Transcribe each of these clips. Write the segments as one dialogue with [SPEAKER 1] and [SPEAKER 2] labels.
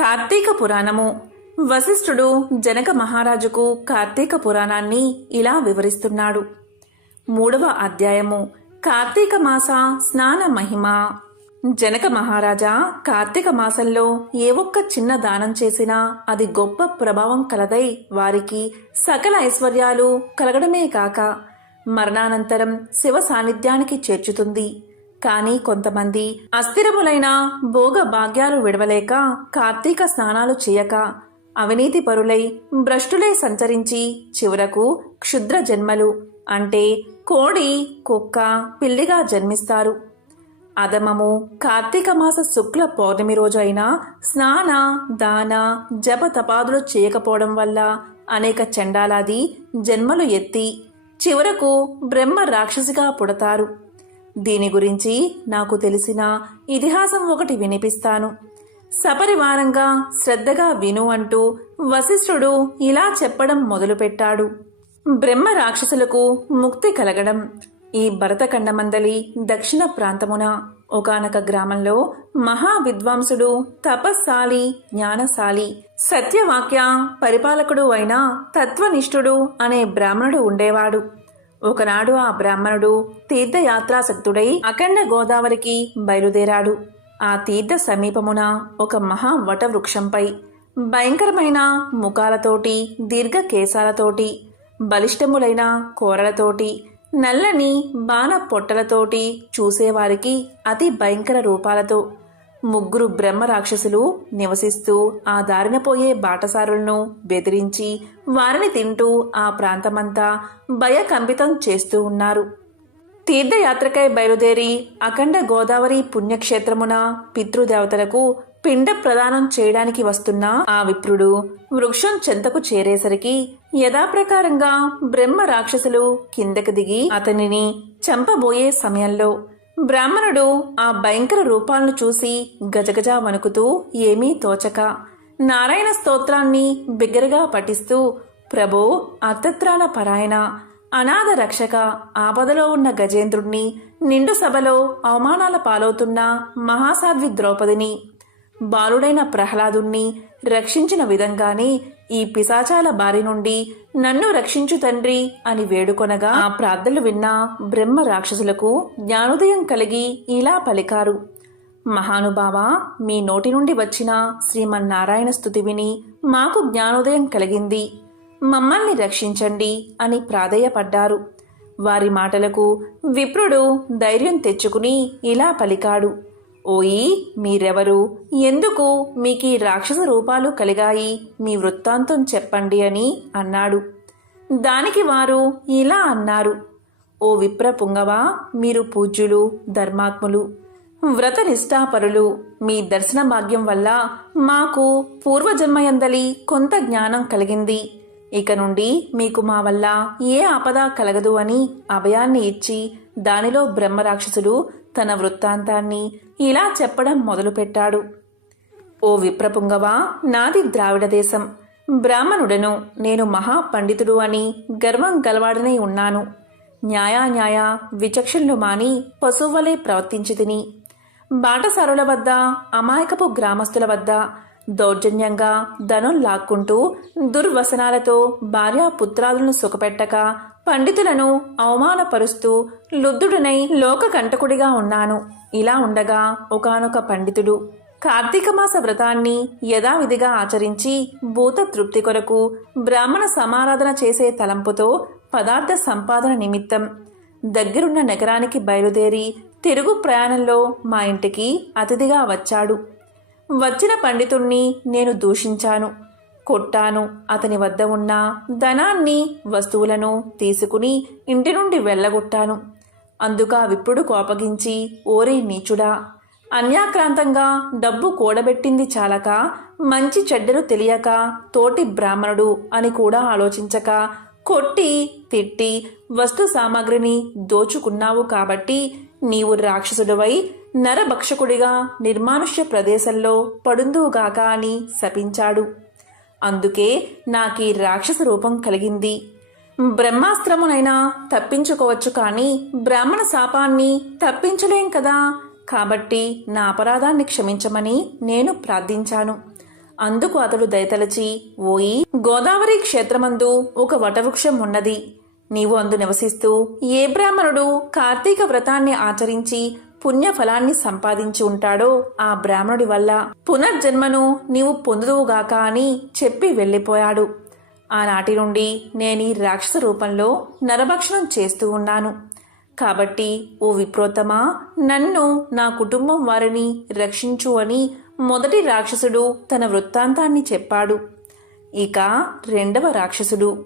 [SPEAKER 1] కార్తీక పురాణము. వశిష్ఠుడు జనక మహారాజుకు కార్తీక పురాణాన్ని ఇలా వివరిస్తున్నాడు. మూడవ అధ్యాయము. కార్తీక మాస స్నాన మహిమ. జనక మహారాజా కార్తీక మాసంలో ఏ ఒక్క చిన్న దానం చేసినా అది గొప్ప ప్రభావం కలదై వారికి సకల ఐశ్వర్యాలు కలగడమే కాక మరణానంతరం శివ సాన్నిధ్యానికి చేర్చుతుంది. కానీ కొంతమంది అస్థిరములైన భోగ భాగ్యాలు విడవలేక కార్తీక స్నానాలు చేయక అవినీతి పరులై భ్రష్టులై సంచరించి చివరకు క్షుద్ర జన్మలు అంటే కోడి కుక్క పిల్లిగా జన్మిస్తారు. అదమము కార్తీక మాస శుక్ల పౌర్ణమి రోజు అయినా స్నాన దాన జప తపాదులు చేయకపోవడం వల్ల అనేక చండాలాది జన్మలు ఎత్తి చివరకు బ్రహ్మ రాక్షసిగా పుడతారు. దీని గురించి నాకు తెలిసిన ఇతిహాసం ఒకటి వినిపిస్తాను. సపరివారంగా శ్రద్ధగా విను అంటూ వశిష్ఠుడు ఇలా చెప్పడం మొదలుపెట్టాడు. బ్రహ్మ రాక్షసులకు ముక్తి కలగడం. ఈ భరతఖండమందలి దక్షిణ ప్రాంతమున ఒకానొక గ్రామంలో మహా విద్వాంసుడు తపస్సాలి జ్ఞానశాలి సత్యవాక్య పరిపాలకుడు అయిన తత్వనిష్ఠుడు అనే బ్రాహ్మణుడు ఉండేవాడు. ఒకనాడు ఆ బ్రాహ్మణుడు తీర్థయాత్రాసక్తుడై అఖండ గోదావరికి బయలుదేరాడు. ఆ తీర్థ సమీపమున ఒక మహా వట వృక్షంపై భయంకరమైన ముఖాలతోటి దీర్ఘ కేశాలతోటి బలిష్టములైన కోరలతోటి నల్లని బాణ పొట్టలతోటి చూసేవారికి అతి భయంకర రూపాలతో ముగ్గురు బ్రహ్మ రాక్షసులు నివసిస్తూ ఆ దారిన పోయే బాటసారులను బెదిరించి వారిని తింటూ ఆ ప్రాంతమంతా భయకంపితం చేస్తూ ఉన్నారు. తీర్థయాత్రకై బయలుదేరి అఖండ గోదావరి పుణ్యక్షేత్రమున పితృదేవతలకు పిండ ప్రదానం చేయడానికి వస్తున్న ఆ విప్రుడు వృక్షం చెంతకు చేరేసరికి యథాప్రకారంగా బ్రహ్మ రాక్షసులు కిందకు దిగి అతనిని చంపబోయే సమయంలో బ్రాహ్మణుడు ఆ భయంకర రూపాలను చూసి గజగజ వణుకుతూ ఏమీ తోచక నారాయణ స్తోత్రాన్ని బిగ్గరగా పఠిస్తూ ప్రభో అర్థత్రాల పరాయణ అనాథ రక్షక ఆపదలో ఉన్న గజేంద్రుణ్ణి నిండు సభలో అవమానాల పాలవుతున్న మహాసాధ్వి ద్రౌపదిని బాలుడైన ప్రహ్లాదుణ్ణి రక్షించిన విధంగానే ఈ పిశాచాల బారి నుండి నన్ను రక్షించు తండ్రి అని వేడుకొనగా ఆ ప్రార్థనలు విన్న బ్రహ్మ రాక్షసులకు జ్ఞానోదయం కలిగి ఇలా పలికారు. మహానుభావ మీ నోటి నుండి వచ్చిన శ్రీమన్నారాయణ స్థుతి విని మాకు జ్ఞానోదయం కలిగింది. మమ్మల్ని రక్షించండి అని ప్రాధేయపడ్డారు. వారి మాటలకు విప్రుడు ధైర్యం తెచ్చుకుని ఇలా పలికాడు. ఓయి మీరెవరు? ఎందుకు మీకు ఈ రాక్షస రూపాలు కలిగాయి? మీ వృత్తాంతం చెప్పండి అని అన్నాడు. దానికి వారు ఇలా అన్నారు. ఓ విప్ర పుంగవా మీరు పూజ్యులు ధర్మాత్ములు వ్రత నిష్ఠాపరులు మీ దర్శన భాగ్యం వల్ల మాకు పూర్వజన్మయందలి కొంత జ్ఞానం కలిగింది. ఇక నుండి మీకు మా వల్ల ఏ ఆపద కలగదు అని అభయాన్ని ఇచ్చి దానిలో బ్రహ్మరాక్షసుడు తన వృత్తాంతాన్ని ఇలా చెప్పడం మొదలుపెట్టాడు. ఓ విప్రపుంగవ నాది ద్రావిడ దేశం. బ్రాహ్మణుడను. నేను మహా పండితుడు అని గర్వం గలవాడనై ఉన్నాను. న్యాయాన్యాయ విచక్షణలు మాని పశువులే ప్రవర్తించి తిని. బాటసారుల వద్ద అమాయకపు గ్రామస్తుల వద్ద దౌర్జన్యంగా ధనం లాక్కుంటూ దుర్వసనాలతో భార్యా పుత్రాలను సుఖపెట్టక పండితులను అవమానపరుస్తూ లుద్ధుడునై లోక కంటకుడిగా ఉన్నాను. ఇలా ఉండగా ఒకానొక పండితుడు కార్తీక మాస వ్రతాన్ని యథావిధిగా ఆచరించి భూత తృప్తి కొరకు బ్రాహ్మణ సమారాధన చేసే తలంపుతో పదార్థ సంపాదన నిమిత్తం దగ్గరున్న నగరానికి బయలుదేరి తిరుగు ప్రయాణంలో మా ఇంటికి అతిథిగా వచ్చాడు. వచ్చిన పండితుణ్ణి నేను దూషించాను. కొట్టాను. అతని వద్ద ఉన్న ధనాన్ని వస్తువులను తీసుకుని ఇంటి నుండి వెళ్ళగొట్టాను. అందుక విప్పుడు కోపగించి ఓరే నీచుడా అన్యాక్రాంతంగా డబ్బు కూడబెట్టింది చాలక మంచి చెడ్డలు తెలియక తోటి బ్రాహ్మణుడు అని కూడా ఆలోచించక కొట్టి తిట్టి వస్తు సామాగ్రిని దోచుకున్నావు కాబట్టి నీవు రాక్షసుడివై నరభక్షకుడిగా నిర్మానుష్య ప్రదేశంలో పడుందువుగాక అని శపించాడు. అందుకే నాకీ రాక్షస రూపం కలిగింది. బ్రహ్మాస్త్రమునైనా తప్పించుకోవచ్చు కానీ బ్రాహ్మణ శాపాన్ని తప్పించలేం కదా. కాబట్టి నా అపరాధాన్ని క్షమించమని నేను ప్రార్థించాను. అందుకు అతడు దయతలచి ఓయి గోదావరి క్షేత్రమందు ఒక వటవృక్షం ఉన్నది. నీవు అందు నివసిస్తూ ఏ బ్రాహ్మణుడు కార్తీక వ్రతాన్ని ఆచరించి పుణ్యఫలాన్ని సంపాదించి ఉంటాడో ఆ బ్రాహ్మణుడి వల్ల పునర్జన్మను నీవు పొందుదువుగాక అని చెప్పి వెళ్ళిపోయాడు. ఆనాటి నుండి నేను ఈ రాక్షస రూపంలో నరభక్షణం చేస్తూ ఉన్నాను. కాబట్టి ఓ విప్రోత్తమా నన్ను నా కుటుంబం వారిని రక్షించు అని మొదటి రాక్షసుడు తన వృత్తాంతాన్ని చెప్పాడు. ఇక రెండవ రాక్షసుడు.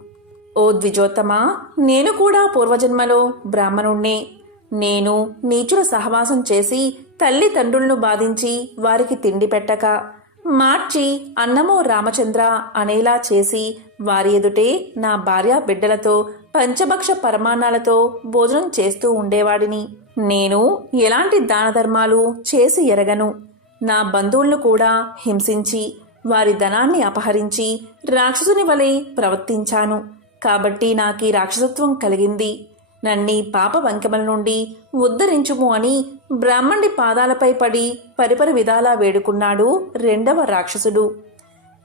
[SPEAKER 1] ఓ ద్విజోత్తమా నేను కూడా పూర్వజన్మలో బ్రాహ్మణుణ్ణే. నేను నీచుల సహవాసం చేసి తల్లిదండ్రులను బాధించి వారికి తిండి పెట్టక మార్చి అన్నమో రామచంద్ర అనేలా చేసి వారి ఎదుటే నా భార్య బిడ్డలతో పంచభక్ష పరమాన్నాలతో భోజనం చేస్తూ ఉండేవాడిని. నేను ఎలాంటి దాన ధర్మాలు చేసి ఎరగను. నా బంధువులను కూడా హింసించి వారి ధనాన్ని అపహరించి రాక్షసుని వలె ప్రవర్తించాను. కాబట్టి నాకీ రాక్షసత్వం కలిగింది. నన్ని పాప వంకెమల నుండి ఉద్ధరించుము అని బ్రాహ్మణి పాదాలపై పడి పరిపరి విధాలా వేడుకున్నాడు రెండవ రాక్షసుడు.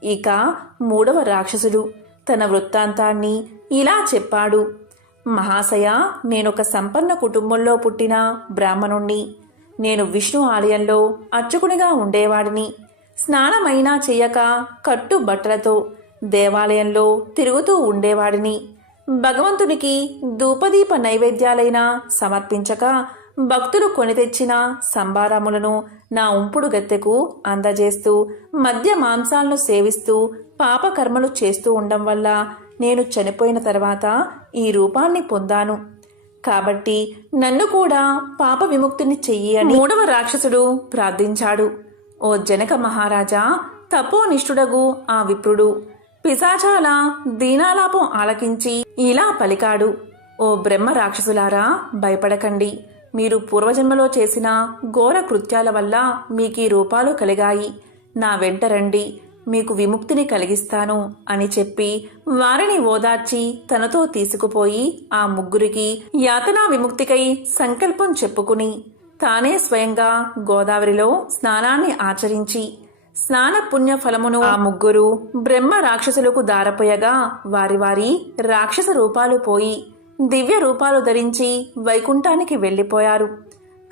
[SPEAKER 1] ఇక మూడవ రాక్షసుడు. తన వృత్తాంతాన్ని ఇలా చెప్పాడు. మహాశయ నేనొక సంపన్న కుటుంబంలో పుట్టిన బ్రాహ్మణుణ్ణి. నేను విష్ణు ఆలయంలో అర్చకునిగా ఉండేవాడిని. స్నానమైనా చెయ్యక కట్టు బట్టలతో దేవాలయంలో తిరుగుతూ ఉండేవాడిని. భగవంతునికి ధూపదీప నైవేద్యాలైనా సమర్పించక భక్తులు కొని తెచ్చిన సంబారములను నా ఉంపుడు గత్తెకు అందజేస్తూ మద్య మాంసాలను సేవిస్తూ పాపకర్మలు చేస్తూ ఉండడం వల్ల నేను చనిపోయిన తర్వాత ఈ రూపాన్ని పొందాను. కాబట్టి నన్ను కూడా పాప విముక్తిని చెయ్యి అని మూడవ రాక్షసుడు ప్రార్థించాడు. ఓ జనక మహారాజా తపోనిష్ఠుడగు ఆ విప్రుడు పిశాచాల దీనాలాపం ఆలకించి ఇలా పలికాడు. ఓ బ్రహ్మ రాక్షసులారా భయపడకండి. మీరు పూర్వజన్మలో చేసిన ఘోర కృత్యాల వల్ల మీకీ రూపాలు కలిగాయి. నా వెంట రండి. మీకు విముక్తిని కలిగిస్తాను అని చెప్పి వారిని ఓదార్చి తనతో తీసుకుపోయి ఆ ముగ్గురికి యాతనా విముక్తికై సంకల్పం చెప్పుకుని తానే స్వయంగా గోదావరిలో స్నానాన్ని ఆచరించి స్నాన పుణ్య ఫలమును ఆ ముగ్గురు బ్రహ్మ రాక్షసులకు దారపోయగా వారి వారి రాక్షస రూపాలు పోయి దివ్య రూపాలు ధరించి వైకుంఠానికి వెళ్ళిపోయారు.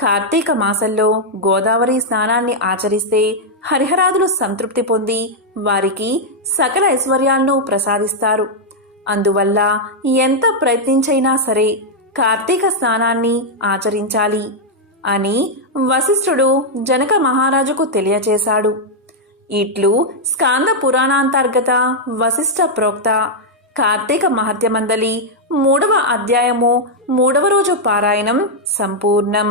[SPEAKER 1] కార్తీక మాసంలో గోదావరి స్నానాన్ని ఆచరిస్తే హరిహరాదులు సంతృప్తి పొంది వారికి సకల ఐశ్వర్యాలను ప్రసాదిస్తారు. అందువల్ల ఎంత ప్రయత్నించైనా సరే కార్తీక స్నానాన్ని ఆచరించాలి అని వశిష్ఠుడు జనక మహారాజుకు తెలియచేశాడు. ఇట్లు స్కాంద పురాణాంతర్గత వశిష్ఠ ప్రోక్త కార్తీక మహత్యమందలి మూడవ అధ్యాయము మూడవ రోజు పారాయణం సంపూర్ణం.